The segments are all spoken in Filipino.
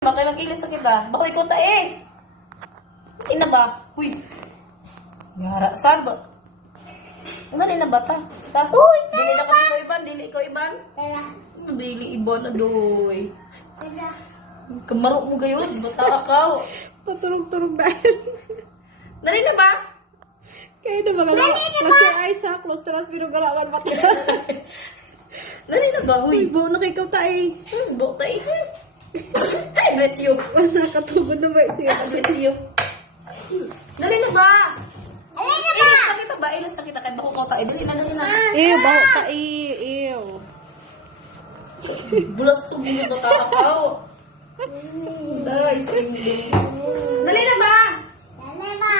Bakit nag-ilis na kita? Bako ikaw ta eh. Ina ba? Uy. Ngara sab. Ngani na bata? Ta. Uy, Dili na kasi ko iban, dili ko iban. Tala. Dili iban adoy. Tala. Kamaro mo gayon, bata ka. Paturog-turog dahil. Dali na ba? Kaya na mga close your eyes ha. Close to lang pinugalawan mata. Dali na ba? Uy, Uy. buo na kay ikaw tayo. Bota eh. Ay, bless you. Nakatugod na ba siya? Bless you. Dali na ba? Alay na ba? Ilis na kita ba? Ilis na kita kahit bako ko tayo. Dali na, dali na. Ew, baho tayo. Ew. Bulas to bunod na kakakaw. Guys, dali na ba? Tala ba?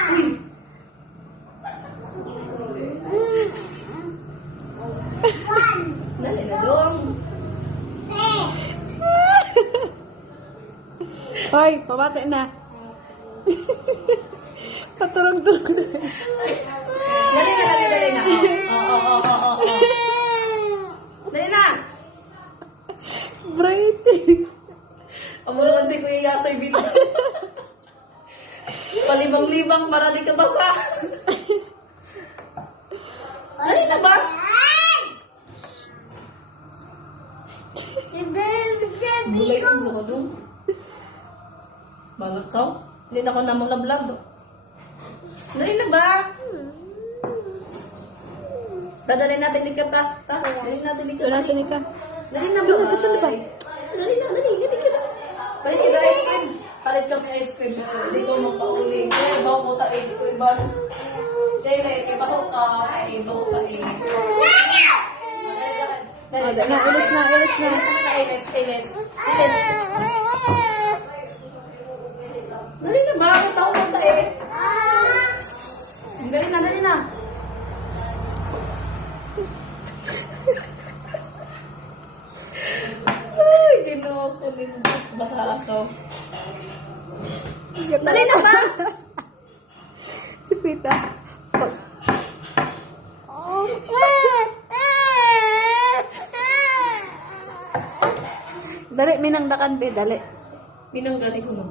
One. Dali na dong. Three. Hoy, pabate na. Paturog-turog na. Dali na, dali na. Oo. Dali na. Breathing. Amo naman si Kuya Yasoy Bito. Palibang-libang para di ka basa. Dali na ba? Bulay ko sa kadong. Balat ka? Hindi na ako namulablab. Dali na ba? Dadalhin natin di ka ta. Dadalhin natin di ka. Wala natin ka. Dali na ba? Ito na ba? Dali na, dali ka. Palit ka na ice cream. Palit kami ice cream. Hindi ko mapauli. Kaya bawa ko tayo. Hindi ko iba. Dali, kaya bawa ka. Kaya bawa ka eh. Dali, Na, ulis na. Ilis. Dali na ba? Ang tao mo tayo eh. Dali na. Ay, dinoko nindot. Baka ako. Dali na ba? Si Pita. Dali, minangdakan be, dali. Binanggali ko mo.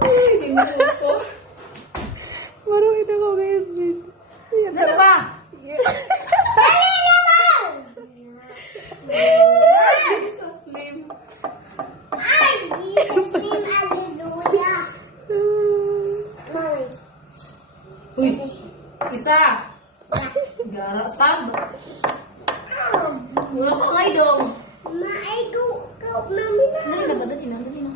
Ay, dinoko. Maruhin ako ngayon, be. Dali ba? Jesus name. Ay, Jesus name, hallelujah. Mommy. Uy, isa. Gara sab. Wala ka ngay dong. Maigo ka, mami na. Dali na ba? Dali na.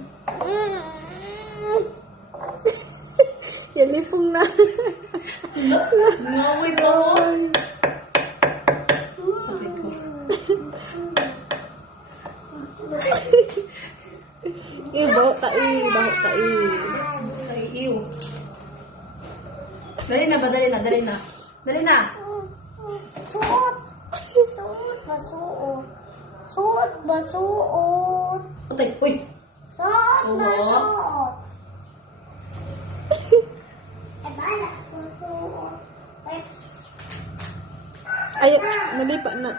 Yan lipong na. Ngawoy pa mo. Baho tayo. Ay, iw. Dali na ba? Dali na. Suot ba suot? Utay, uy. Suot ba Oo. suot? Bala ko suot. Ay, mali pa na.